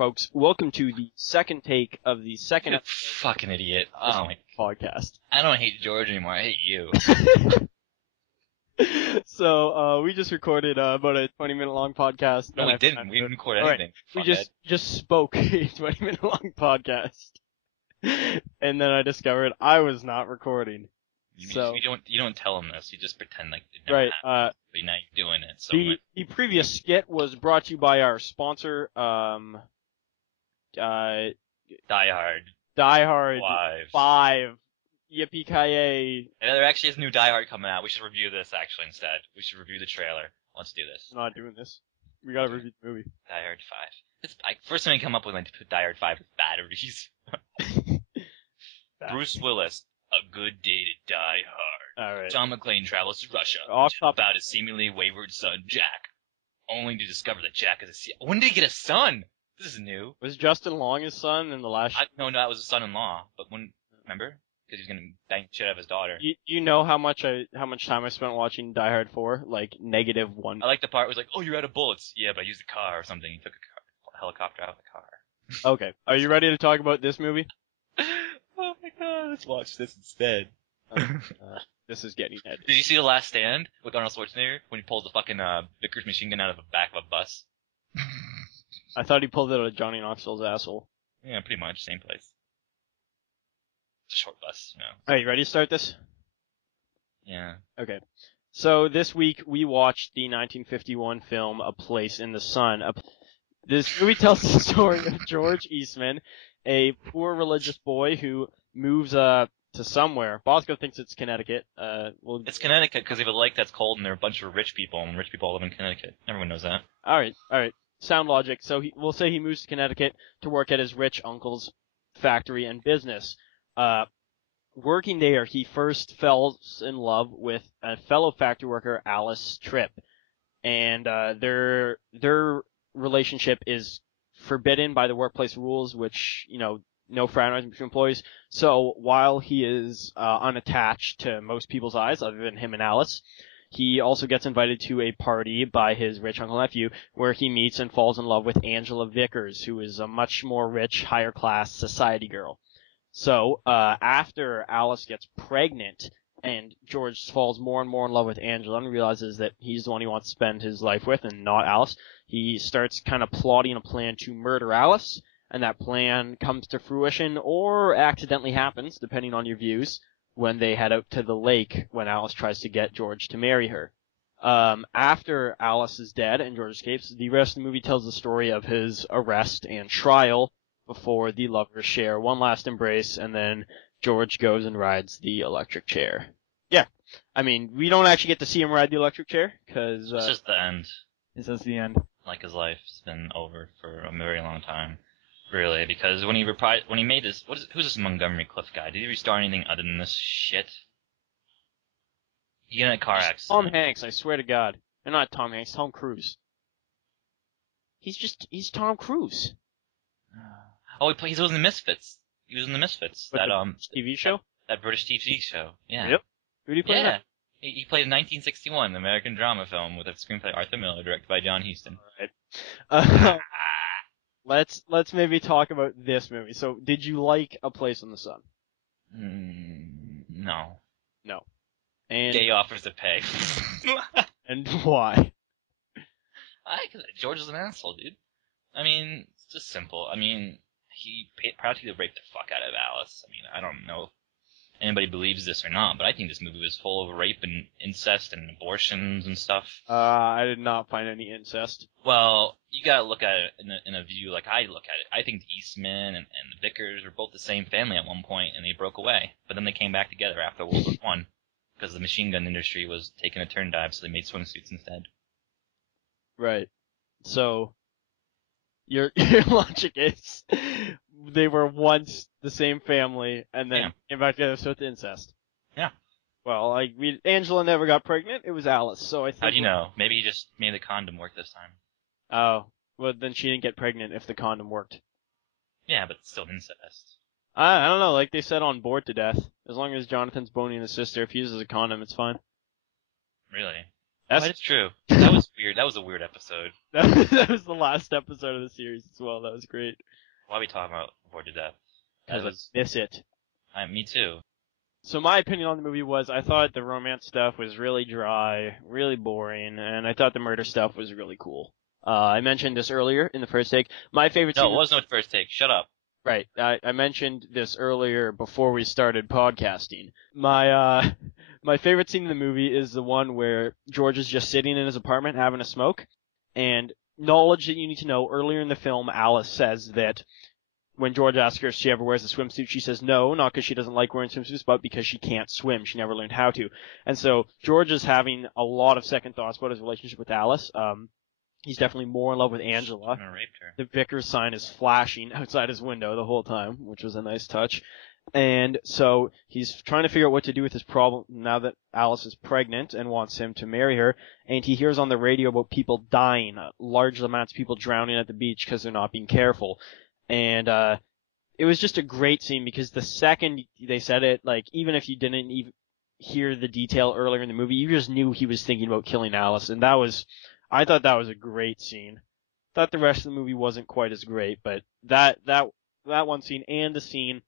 folks. Welcome to the second take of the second You episode fucking idiot. of Oh this my. podcast. I don't hate George anymore. I hate you. So, we just recorded about a 20-minute long podcast. No, we didn't. We didn't record anything. We Fuckhead. just spoke a 20-minute long podcast. And then I discovered I was not recording. You don't tell him this. You just pretend like it never Right, happened. But now you're doing it. So the previous skit was brought to you by our sponsor, Die Hard. Die Hard Wives. 5. Yippee-ki-yay. And there actually is a new Die Hard coming out. We should review this actually instead. We should review the trailer. Let's do this. I'm not doing this. We gotta review the movie. Die Hard 5. First thing I come up with when I put Die Hard 5 is batteries. Bruce Willis. A good day to die hard. Alright. John McClane travels to Russia Off to topic. help out his seemingly wayward son, Jack, only to discover that Jack is a... When did he get a son? This is new. Was Justin Long his son in the last... No, that was his son-in-law. But when... Remember? Because he was going to bang shit out of his daughter. You know how much time I spent watching Die Hard 4? Like, -1. I like the part where it was like, oh, you're out of bullets. Yeah, but I used a car or something. He took a helicopter out of the car. Okay. Are you ready to talk about this movie? Oh my god, let's watch this instead. This is getting heavy. Did you see The Last Stand with Arnold Schwarzenegger when he pulls the fucking Vickers machine gun out of the back of a bus? I thought he pulled it out of Johnny Knoxville's asshole. Yeah, pretty much same place. It's a short bus, you know. Alright, you ready to start this? Yeah. Okay. So this week we watched the 1951 film A Place in the Sun. This movie tells the story of George Eastman, a poor religious boy who moves to somewhere. Bosco thinks it's Connecticut. It's Connecticut because they have a lake that's cold and they're a bunch of rich people, and rich people all live in Connecticut. Everyone knows that. Alright. Sound logic. So we'll say he moves to Connecticut to work at his rich uncle's factory and business. Working there, he first falls in love with a fellow factory worker, Alice Tripp. And their relationship is forbidden by the workplace rules, which, no fraternizing between employees. So while he is unattached to most people's eyes, other than him and Alice, he also gets invited to a party by his rich uncle nephew, where he meets and falls in love with Angela Vickers, who is a much more rich, higher class society girl. So after Alice gets pregnant and George falls more and more in love with Angela and realizes that he's the one he wants to spend his life with and not Alice, he starts kind of plotting a plan to murder Alice. And that plan comes to fruition or accidentally happens, depending on your views, when they head out to the lake when Alice tries to get George to marry her. After Alice is dead and George escapes, the rest of the movie tells the story of his arrest and trial before the lovers share one last embrace, and then George goes and rides the electric chair. Yeah. I mean, we don't actually get to see him ride the electric chair, because... It's just the end. This is the end. Like his life's been over for a very long time. Really, because when he made this, who's this Montgomery Clift guy? Did he restart anything other than this shit? He got in a car accident. Tom Hanks, I swear to God. Or not Tom Hanks, Tom Cruise. He's Tom Cruise. Oh, he was in the Misfits. He was in the Misfits. What, the TV show? That British TV show. Yeah. Yep. Who did he play in that? He played in 1961, an American drama film with a screenplay Arthur Miller, directed by John Huston. Alright. Let's maybe talk about this movie. So, did you like A Place in the Sun? No. No. And Gay offers to pay. and why? Because George is an asshole, dude. I mean, it's just simple. I mean, he practically raped the fuck out of Alice. I mean, I don't know if anybody believes this or not, but I think this movie was full of rape and incest and abortions and stuff. I did not find any incest. Well, you gotta look at it in a view like I look at it. I think the Eastman and the Vickers were both the same family at one point, and they broke away. But then they came back together after World War I, because the machine gun industry was taking a turn dive, so they made swimsuits instead. Right. So, your logic is they were once the same family, and then came back together, so it's incest. Yeah. Well, Angela never got pregnant. It was Alice, so I think. How do you know? Maybe he just made the condom work this time. Oh, well then she didn't get pregnant if the condom worked. Yeah, but it's still incest. I don't know. Like they said on Bored to Death, as long as Jonathan's boning his sister, if he uses a condom, it's fine. Really? That's That is true. That was weird. That was a weird episode. that was the last episode of the series as well. That was great. Why are we talking about Bored to Death? Because I miss it. Me too. So my opinion on the movie was I thought the romance stuff was really dry, really boring, and I thought the murder stuff was really cool. I mentioned this earlier in the first take. My favorite No, scene... it was no first take. Shut up. Right. I mentioned this earlier before we started podcasting. My favorite scene in the movie is the one where George is just sitting in his apartment having a smoke, and knowledge that you need to know, earlier in the film, Alice says that when George asks her if she ever wears a swimsuit, she says no, not because she doesn't like wearing swimsuits, but because she can't swim. She never learned how to. And so George is having a lot of second thoughts about his relationship with Alice. He's definitely more in love with Angela. Raped her. The Vickers sign is flashing outside his window the whole time, which was a nice touch. And so he's trying to figure out what to do with his problem now that Alice is pregnant and wants him to marry her. And he hears on the radio about people dying, large amounts of people drowning at the beach because they're not being careful. And it was just a great scene because the second they said it, like, even if you didn't even hear the detail earlier in the movie, you just knew he was thinking about killing Alice. And I thought that was a great scene. Thought the rest of the movie wasn't quite as great, but that one scene and the scene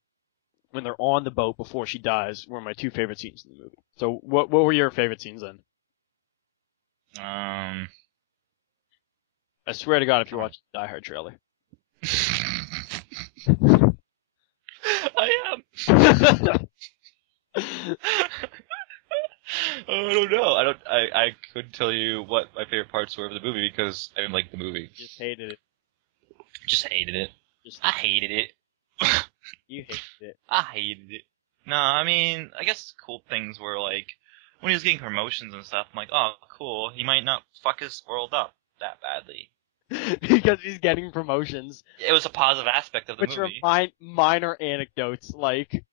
when they're on the boat before she dies were my two favorite scenes in the movie. So what were your favorite scenes then? I swear to God, if you watch the Die Hard trailer. I am. I don't know. I couldn't tell you what my favorite parts were of the movie because I didn't like the movie. Just hated it. Just hated it. I hated it. You hated it. I hated it. No, I mean, I guess cool things were like, when he was getting promotions and stuff, I'm like, oh, cool, he might not fuck his world up that badly. Because he's getting promotions. It was a positive aspect of the movie. movie. Which are minor anecdotes, like,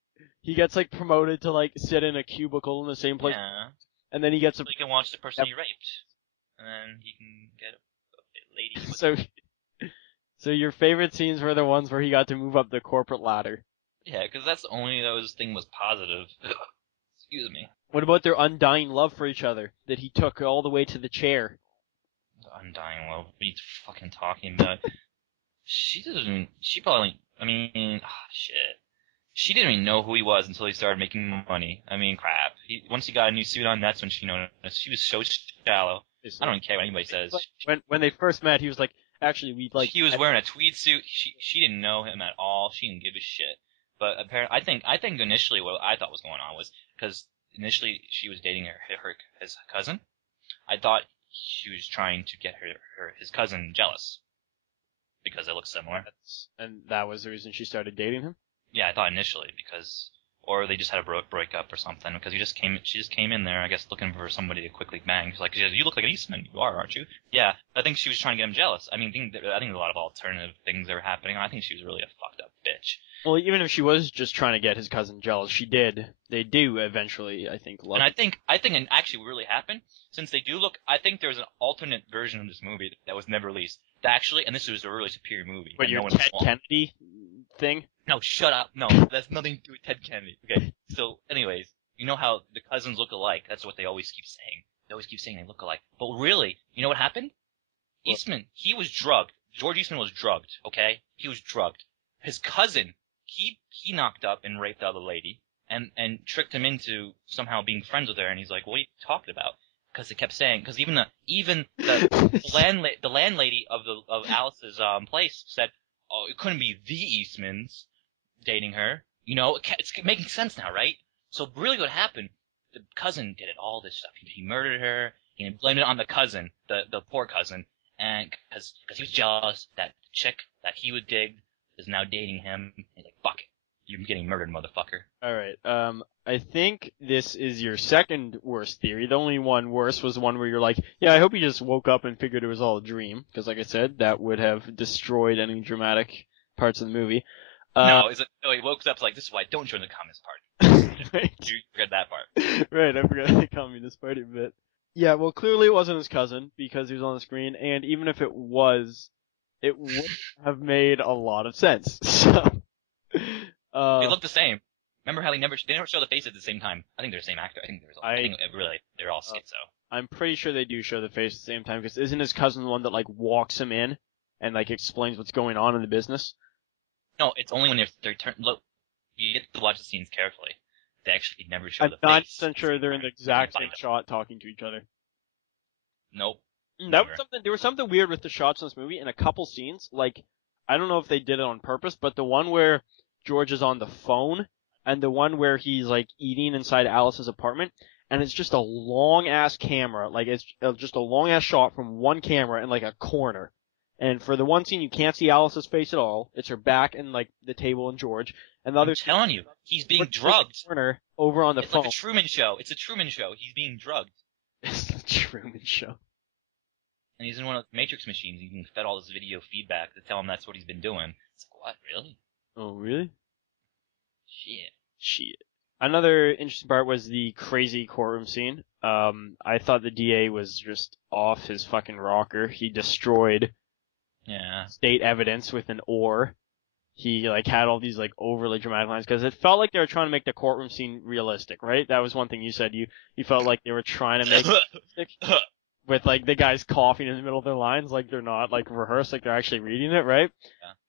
he gets, like, promoted to, like, sit in a cubicle in the same place. Yeah. And then he gets so he can watch the person he raped. And then he can get a lady. So your favorite scenes were the ones where he got to move up the corporate ladder. Yeah, because that's the only those thing was positive. Excuse me. What about their undying love for each other that he took all the way to the chair? The undying love? What are you fucking talking about? She probably, I mean, shit. She didn't even know who he was until he started making money. I mean, crap. Once he got a new suit on, that's when she noticed. She was so shallow. I don't care what anybody says. When they first met, he was like, actually, we'd like... He was wearing a tweed suit. She didn't know him at all. She didn't give a shit. But apparently, I think initially what I thought was going on was, because initially she was dating his cousin. I thought she was trying to get his cousin jealous. Because they look similar. And that was the reason she started dating him? Yeah, I thought initially, or they just had a breakup or something, because she just came in there, I guess, looking for somebody to quickly bang. She's like, you look like an Eastman. You are, aren't you? Yeah, I think she was trying to get him jealous. I mean, I think a lot of alternative things that were happening. I think she was really a fucked up bitch. Well, even if she was just trying to get his cousin jealous, they do eventually, I think, love. And I think it actually really happened, since they do look, I think there's an alternate version of this movie that was never released. Actually, and this was a really superior movie. But your Ted Kennedy thing? No, shut up. No, that's nothing to do with Ted Kennedy. Okay, so anyways, you know how the cousins look alike? That's what they always keep saying. They always keep saying they look alike. But really, you know what happened? What? Eastman, he was drugged. George Eastman was drugged, okay? He was drugged. His cousin, he knocked up and raped the other lady and tricked him into somehow being friends with her, and he's like, what are you talking about? Because they kept saying, because even the landlady of Alice's place said, oh, it couldn't be the Eastmans dating her. You know, it's making sense now, right? So really what happened, the cousin did all this stuff. He murdered her. He blamed it on the cousin, the poor cousin, and because he was jealous that the chick that he would dig is now dating him. He's like, fuck it. You're getting murdered, motherfucker. Alright, I think this is your second worst theory. The only one worse was the one where you're like, yeah, I hope he just woke up and figured it was all a dream. Because like I said, that would have destroyed any dramatic parts of the movie. No, he woke up like, this is why I don't join the Communist Party. Right. You forgot that part. Right, I forgot the Communist Party bit. Yeah, well, clearly it wasn't his cousin, because he was on the screen, and even if it was, it would have made a lot of sense. So... they look the same. Remember how they never show the face at the same time? I think they're the same actor. I think really they're all schizo. I'm pretty sure they do show the face at the same time, because isn't his cousin the one that, like, walks him in and, like, explains what's going on in the business? No, it's only when they're look, you get to watch the scenes carefully. They actually never show I'm the not face. 100% sure they're in the exact same shot talking to each other. Nope. That was something. There was something weird with the shots in this movie in a couple scenes. Like, I don't know if they did it on purpose, but the one where George is on the phone and the one where he's like eating inside Alice's apartment, and it's just a long ass camera. Like, it's just a long ass shot from one camera in like a corner. And for the one scene, you can't see Alice's face at all. It's her back and like the table and George. And the other I'm telling you, he's being scene, drugged. corner over on the It's phone. like the Truman Show. It's a Truman Show. He's being drugged. It's the Truman Show. And he's in one of the Matrix machines. He's being fed all this video feedback to tell him that's what he's been doing. It's like, what, really? Oh, really? Shit. Another interesting part was the crazy courtroom scene. I thought the DA was just off his fucking rocker. He destroyed state evidence with an oar. He, like, had all these, like, overly dramatic lines, because it felt like they were trying to make the courtroom scene realistic, right? That was one thing you said. You felt like they were trying to make it realistic. With, like, the guys coughing in the middle of their lines, like they're not, like, rehearsed, like they're actually reading it, right?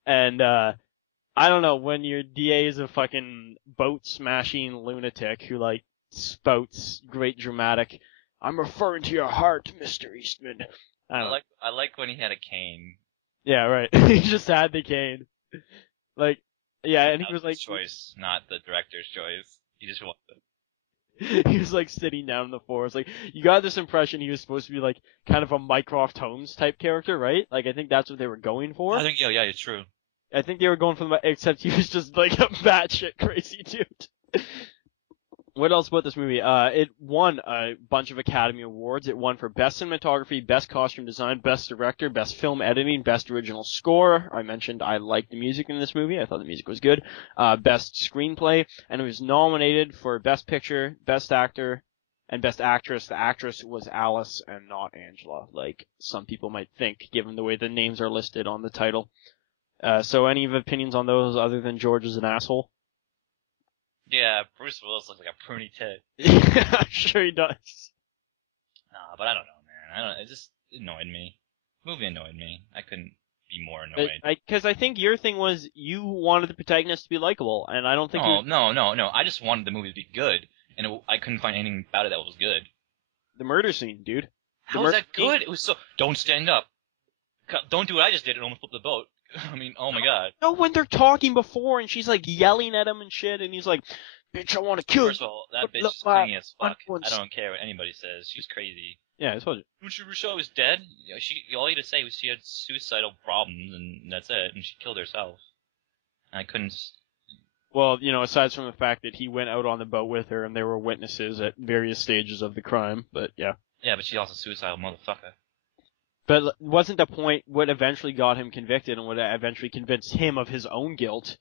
Yeah. And, I don't know, when your DA is a fucking boat-smashing lunatic who, like, spouts great dramatic, I'm referring to your heart, Mr. Eastman. I like when he had a cane. Yeah, right. He just had the cane. Like, yeah, and he was like... His choice, not the director's choice. He just wanted to... He was like sitting down on the floor. It's like, you got this impression he was supposed to be like kind of a Mycroft Holmes type character, right? Like, I think that's what they were going for. I think, yeah, it's true. I think they were going for the, except he was just like a batshit crazy dude. What else about this movie? It won a bunch of Academy Awards. It won for Best Cinematography, Best Costume Design, Best Director, Best Film Editing, Best Original Score. I mentioned I liked the music in this movie. I thought the music was good. Best Screenplay, and it was nominated for Best Picture, Best Actor, and Best Actress. The actress was Alice and not Angela, like some people might think, given the way the names are listed on the title. So any opinions on those other than George is an asshole? Yeah, Bruce Willis looks like a pruny tit. I'm sure he does. Nah, but I don't know, man. It just annoyed me. The movie annoyed me. I couldn't be more annoyed. Because I think your thing was you wanted the protagonist to be likable, and I don't think No. I just wanted the movie to be good, and I couldn't find anything about it that was good. The murder scene, dude. How was that good? It was so... Don't stand up. Don't do what I just did and almost flip the boat. I mean, oh my god. No, when they're talking before and she's like yelling at him and shit, and he's like, bitch, I want to kill you. First of all, that bitch is clingy as fuck. I don't care what anybody says. She's crazy. Yeah, I told you. When Rousseau was dead, all you had to say was she had suicidal problems, and that's it, and she killed herself. And I couldn't... Well, aside from the fact that he went out on the boat with her and there were witnesses at various stages of the crime, but yeah. Yeah, but she's also a suicidal motherfucker. But wasn't the point what eventually got him convicted and what eventually convinced him of his own guilt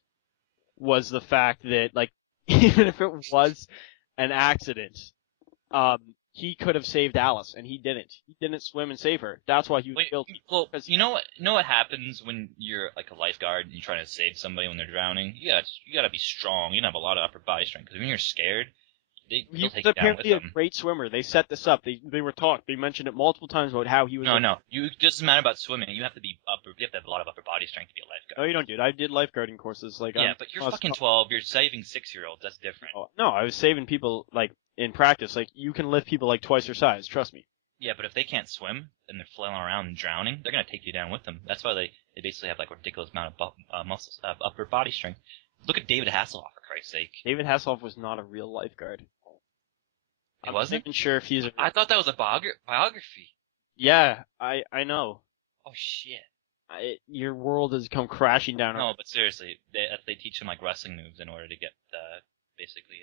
was the fact that, like, even if it was an accident, he could have saved Alice, and he didn't. He didn't swim and save her. That's why he was guilty. Well, you know what happens when you're like a lifeguard and you're trying to save somebody when they're drowning? You gotta be strong. You gotta have a lot of upper body strength, because when you're scared, they'll take you down with them. Apparently a great swimmer. They set this up. They were taught. They mentioned it multiple times about how he was. No. It doesn't matter about swimming. You have to have a lot of upper body strength to be a lifeguard. Oh, you don't, dude. I did lifeguarding courses. Like, yeah, but you're fucking 12. You're saving 6-year-olds. That's different. Oh, no, I was saving people, like, in practice. Like, you can lift people like twice your size. Trust me. Yeah, but if they can't swim and they're flailing around and drowning, they're gonna take you down with them. That's why they basically have like a ridiculous amount of muscles, upper body strength. Look at David Hasselhoff, for Christ's sake. David Hasselhoff was not a real lifeguard. It wasn't? I'm not even sure if he's. I thought that was a biography. Yeah, I know. Oh shit. Your world has come crashing down. No, but seriously, they teach him like wrestling moves in order to get basically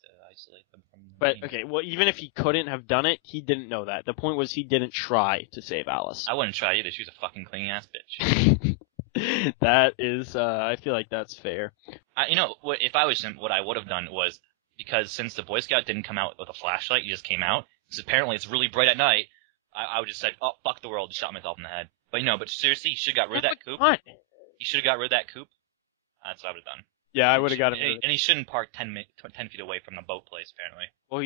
to isolate them from. But okay, well, even if he couldn't have done it, he didn't know that. The point was he didn't try to save Alice. I wouldn't try either. She was a fucking clean ass bitch. That is, I feel like that's fair. If I was him, what I would have done was, because since the Boy Scout didn't come out with a flashlight, he just came out. Because apparently it's really bright at night. I would just said, "Oh, fuck the world," and shot myself in the head. But but seriously, he should have got rid of that coupe. He should have got rid of that coupe. That's what I would have done. Yeah, I would have got him. And he shouldn't park 10 feet away from the boat place, apparently. Well,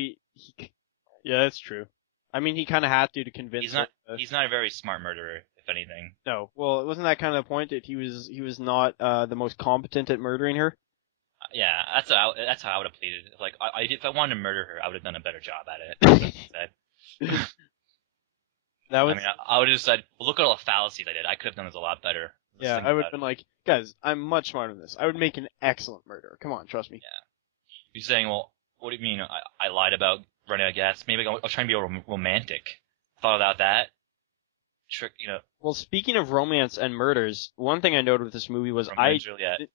yeah, that's true. I mean, he kind of had to convince He's not. her. He's not a very smart murderer, if anything. No, well, wasn't that kind of the point that he was not the most competent at murdering her? Yeah, that's how I would have pleaded. Like, if I wanted to murder her, I would have done a better job at it. Instead. That was. I mean, I would have just said, well, look at all the fallacies I did. I could have done this a lot better. Yeah, I would have been like, guys, I'm much smarter than this. I would make an excellent murderer. Come on, trust me. Yeah. You're saying, well, what do you mean? I lied about running out of gas. Maybe I was trying to be romantic. Thought about that. Trick, Well, speaking of romance and murders, one thing I noted with this movie was I didn't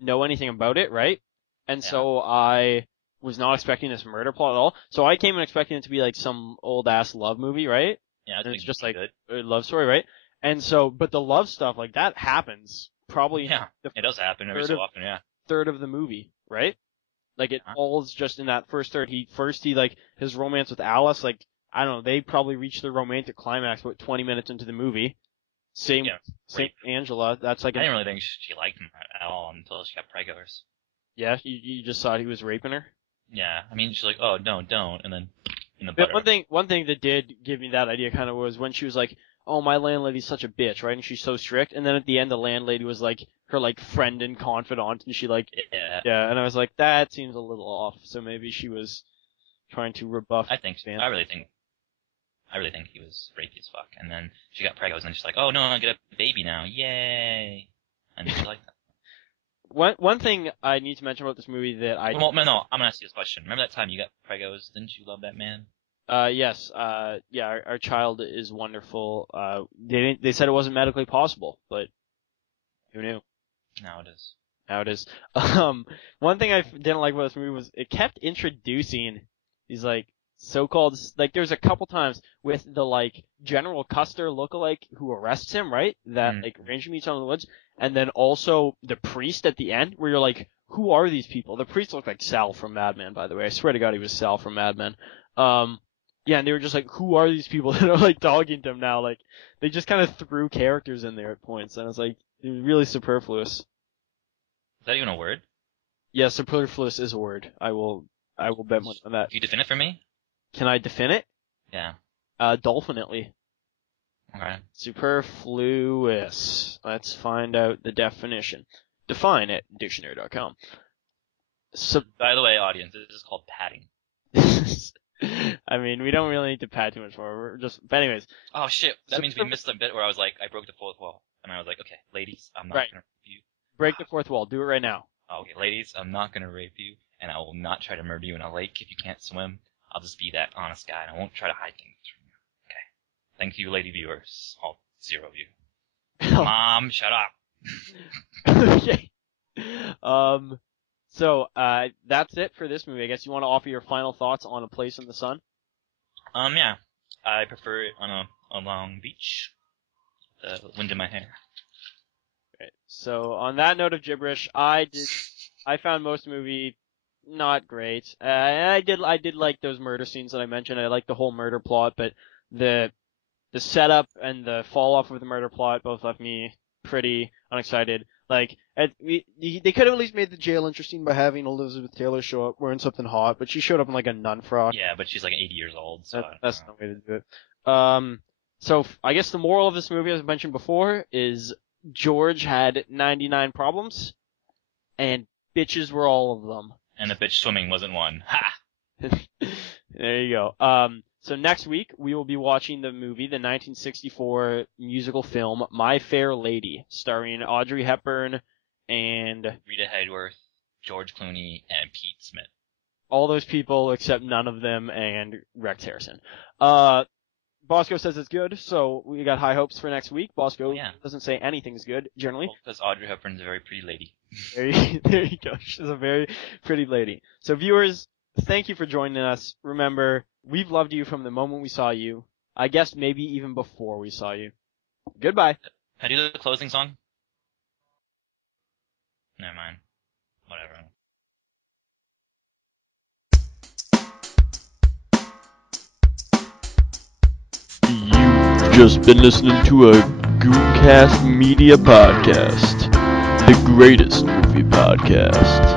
know anything about it, right? And so I was not expecting this murder plot at all. So I came in expecting it to be like some old ass love movie, right? Yeah, and it's just like good. a love story, right? And so, but the love stuff, like that happens probably. Yeah, it does happen every so often. Yeah. Third of the movie, right? Like it falls just in that first third. He like his romance with Alice, like I don't know, they probably reached their romantic climax about 20 minutes into the movie. Same Angela. That's like I didn't really think she liked him at all until she got preggers. Yeah, you just thought he was raping her. Yeah, I mean she's like, oh no, don't, and then in the butter. One thing that did give me that idea kind of was when she was like, oh, my landlady's such a bitch, right? And she's so strict. And then at the end, the landlady was like her like friend and confidant, and she like yeah. And I was like, that seems a little off. So maybe she was trying to rebuff. I really think he was rapey as fuck. And then she got pregnant, and she's like, oh no, I get a baby now, yay! And she liked that. One thing I need to mention about this movie that no, I'm gonna ask you this question. Remember that time you got pregos? Didn't you love that man? Yes. Yeah, our child is wonderful. They said it wasn't medically possible, but who knew? Now it is. Now it is. One thing I didn't like about this movie was it kept introducing these like so-called, like there's a couple times with the like General Custer lookalike who arrests him, right? That like ranger meets out in the woods, and then also the priest at the end where you're like, who are these people? The priest looked like Sal from Mad Men, by the way. I swear to God he was Sal from Mad Men. Yeah, and they were just like, who are these people that are like dogging him now? Like, they just kind of threw characters in there at points, and I was like, it was really superfluous. Is that even a word? Yeah, superfluous is a word. I will bet money on that. Can you define it for me? Can I define it? Yeah. Dolphinitely. Okay. Superfluous. Let's find out the definition. Define at dictionary.com. By the way, audience, this is called padding. I mean, we don't really need to pad too much more. We're just, but anyways. Oh shit, that means we missed a bit where I was like, I broke the fourth wall. And I was like, okay, ladies, I'm not gonna rape you. Break the fourth wall. Do it right now. Okay, ladies, I'm not gonna rape you, and I will not try to murder you in a lake if you can't swim. I'll just be that honest guy, and I won't try to hide things from you. Okay. Thank you, lady viewers. All 0 of you. Mom, shut up. Okay. So, that's it for this movie. I guess you want to offer your final thoughts on A Place in the Sun? Yeah. I prefer it on a long beach. The wind in my hair. Right. So, on that note of gibberish, I found most of the movie not great. I did like those murder scenes that I mentioned. I liked the whole murder plot, but the setup and the fall off of the murder plot both left me pretty unexcited. Like, they could have at least made the jail interesting by having Elizabeth Taylor show up wearing something hot, but she showed up in like a nun frock. Yeah, but she's like 80 years old, so that's no way to do it. So I guess the moral of this movie, as I mentioned before, is George had 99 problems, and bitches were all of them. And the bitch swimming wasn't one. Ha! There you go. So next week, we will be watching the movie, the 1964 musical film, My Fair Lady, starring Audrey Hepburn and Rita Hayworth, George Clooney, and Pete Smith. All those people except none of them and Rex Harrison. Bosco says it's good, so we got high hopes for next week. Bosco doesn't say anything's good, generally. Because Audrey Hepburn's a very pretty lady. There you go. She's a very pretty lady. So viewers, thank you for joining us. Remember, we've loved you from the moment we saw you. I guess maybe even before we saw you. Goodbye. Can I do the closing song? Never mind. Whatever. You've just been listening to a Gooncast Media Podcast, the greatest movie podcast.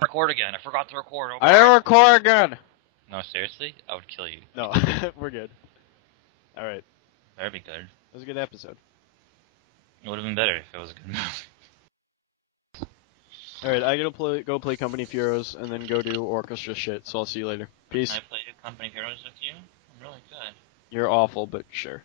Record again. I forgot to record. Oh, I didn't record again! No, seriously? I would kill you. No, we're good. Alright. That'd be good. That was a good episode. It would have been better if it was a good movie. Alright, I gotta go play Company of Heroes and then go do orchestra shit, so I'll see you later. Peace. I played Company of Heroes with you? I'm really good. You're awful, but sure.